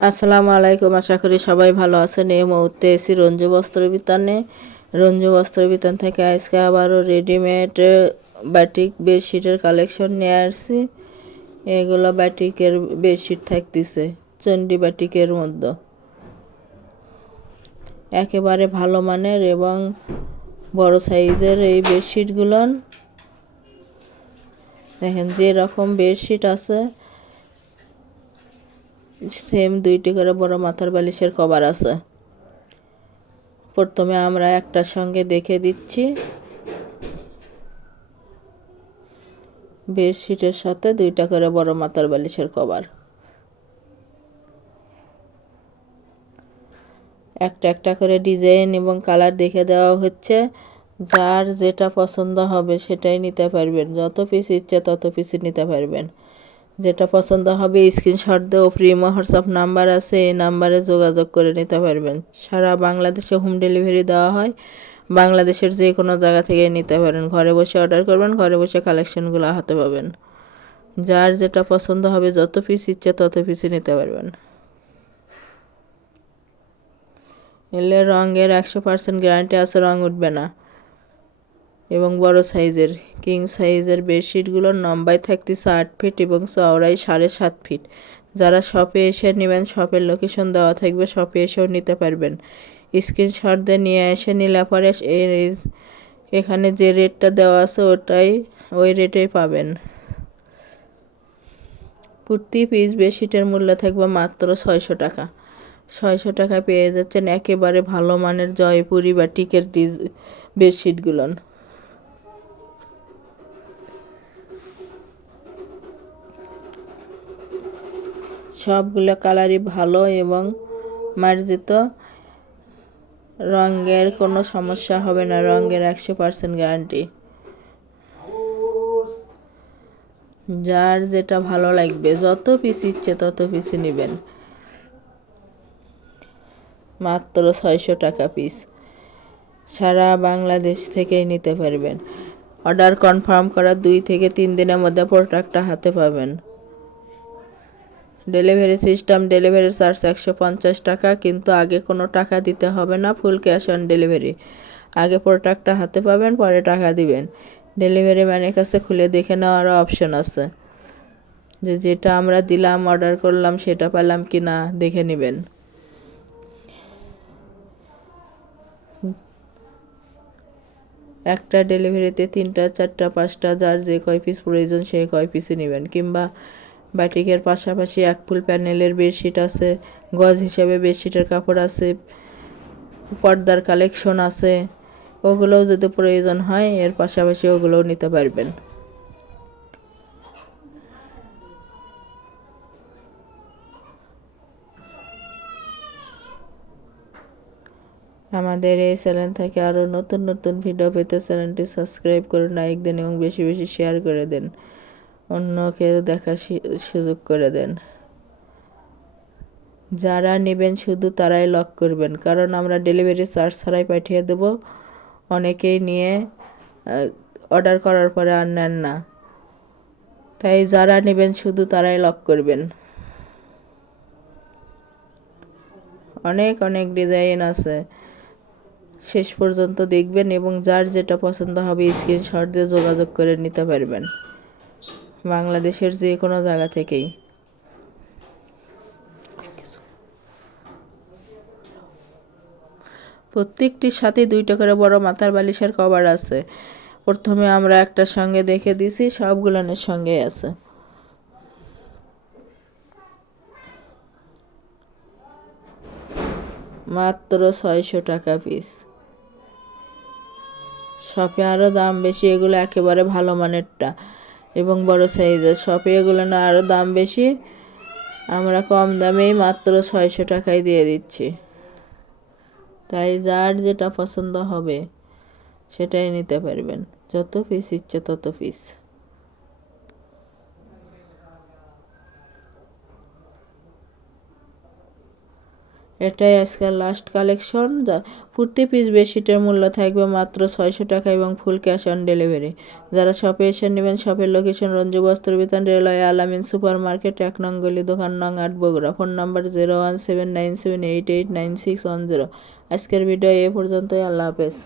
আসসালামু আলাইকুম, আশা করি সবাই ভালো আছেন। এই মুহূর্তে এসি রঞ্জু বস্ত্র বিতানে। রঞ্জু বস্ত্র বিতান থেকে আজকে আবারও রেডিমেড বাটিক বেডশিটের কালেকশন নিয়ে আসছি। এগুলো বাটিকের বেডশিট থাকতেছে চণ্ডী বাটিকের মধ্যে, একেবারে ভালো মানের এবং বড় সাইজের এই বেডশিটগুলো দেখেন। যেরকম বেডশিট আছে সেম দুইটি করে বড় মাথার বালিশের কভার আছে। প্রথমে আমরা একটার সঙ্গে দেখে দিচ্ছি। বেডশিটের সাথে দুইটা করে বড় মাথার বালিশের কভার, একটা একটা করে ডিজাইন এবং কালার দেখে দেওয়া হচ্ছে। যার যেটা পছন্দ হবে সেটাই নিতে পারবেন। যত পিস ইচ্ছে তত পিসই নিতে পারবেন। যেটা পছন্দ হবে স্ক্রিনশট দিয়ে প্রিমো হোয়াটসঅ্যাপ নাম্বার আছে, এই নাম্বারে যোগাযোগ করে নিতে পারবেন। সারা বাংলাদেশে হোম ডেলিভারি দেওয়া হয়। বাংলাদেশের যে কোনো জায়গা থেকে নিতে পারেন। ঘরে বসে অর্ডার করবেন, ঘরে বসে কালেকশনগুলো হাতে পাবেন। যার যেটা পছন্দ হবে যত পিস ইচ্ছে তত পিসই নিতে পারবেন। এলে রঙের 100% গ্যারান্টি আছে, রঙ উঠবে না। এবং বড় সাইজের কিং সাইজের বেডশিটগুলোর লম্বাই থাকতেছে 8 ফিট এবং চওড়াই 7.5 ফিট। যারা শপে এসে নেবেন, শপের লোকেশন দেওয়া থাকবে, শপে এসেও নিতে পারবেন। স্ক্রিনশট দিয়ে নিয়ে এসে নিলে পরে এখানে যে রেটটা দেওয়া আছে ওই রেটেই পাবেন। প্রতি পিস বেডশিটের মূল্য থাকবে মাত্র 600 টাকা। 600 টাকা পেয়ে যাচ্ছেন একেবারে ভালো মানের জয়পুরি বা টিকের বেডশিটগুলো। সবগুলো কালারই ভালো এবং মার্জিত। রঙের কোনো সমস্যা হবে না, রঙের 100% গ্যারান্টি। যার যেটা ভালো লাগবে যত পিস ইচ্ছে তত পিসই নেবেন। মাত্র 600 টাকা পিস। সারা বাংলাদেশ থেকেই নিতে পারবেন। অর্ডার কনফার্ম করার 2 থেকে 3 দিনের মধ্যে প্রোডাক্টটা হাতে পাবেন। ডেলিভারি সিস্টেম, ডেলিভারি চার্জ 150 টাকা, কিন্তু আগে কোনো টাকা দিতে হবে না। Full cash on delivery. আগে প্রোডাক্টটা হাতে পাবেন, পরে টাকা দিবেন। ডেলিভারি ম্যানের কাছে খুলে দেখে নেওয়ারও অপশন আছে, যেটা আমরা দিলাম অর্ডার করলাম সেটা পেলাম কি না দেখে নেবেন। একটা ডেলিভারিতে 3টা 4টা 5টা যার যে কয় পিস প্রয়োজন সে কয় পিসই নেবেন। কিংবা বাটিকের পাশাপাশি এক ফুল প্যানেলের বেডশিট আছে, গজ হিসেবে বেডশিটের কাপড় আছে, পর্দার কালেকশন আছে। ওগুলোও যদি প্রয়োজন হয় এর পাশাপাশি ওগুলোও নিতে পারবেন। আমাদের এই চ্যানেল থেকে আরও নতুন নতুন ভিডিও পেতে চ্যানেলটি সাবস্ক্রাইব করে লাইক দেন এবং বেশি বেশি শেয়ার করে দেন। অন্যকে দেখার সুযোগ করে দেন। যারা নেবেন শুধু তারাই লক করবেন, কারণ আমরা ডেলিভারি চার্জ ছাড়াই পাঠিয়ে দেব। অনেকেই নিয়ে অর্ডার করার পরে আর নেন না, তাই যারা নেবেন শুধু তারাই লক করবেন। অনেক অনেক ডিজাইন আছে, শেষ পর্যন্ত দেখবেন এবং যার যেটা পছন্দ হবে স্ক্রিনশট দিয়ে যোগাযোগ করে নিতে পারবেন বাংলাদেশের যে কোনো জায়গা থেকেই। প্রত্যেকটির সাথে 2টা করে বড় মাথার বালিশের কভার আছে। প্রথমে আমরা একটার সঙ্গে দেখে দিছি, সবগুলোনের সঙ্গেই আছে। মাত্র 600 টাকা পিস। শপে আরও দাম বেশি, এগুলো একেবারে ভালো মানেরটা এবং বড় সাইজের। শপে এগুলো না আরও দাম বেশি, আমরা কম দামেই মাত্র 600 টাকায় দিয়ে দিচ্ছি। তাই যার যেটা পছন্দ হবে সেটাই নিতে পারবেন। যত পিস ইচ্ছে তত পিস। এটাই আজকের লাস্ট কালেকশন। প্রতি পিস বেডশিটের মূল্য থাকবে মাত্র 600 টাকা এবং ফুল ক্যাশ অন ডেলিভারি। যারা শপে এসে নেবেন, শপের লোকেশন রঞ্জু বস্ত্র বিতান, রেলওয়ে আলামিন সুপার মার্কেট, 1 নং গলি, দোকান নং 8, বগুড়া। Phone number 01797889610। আজকের ভিডিও এ পর্যন্তই। আল্লাহ হাফেজ।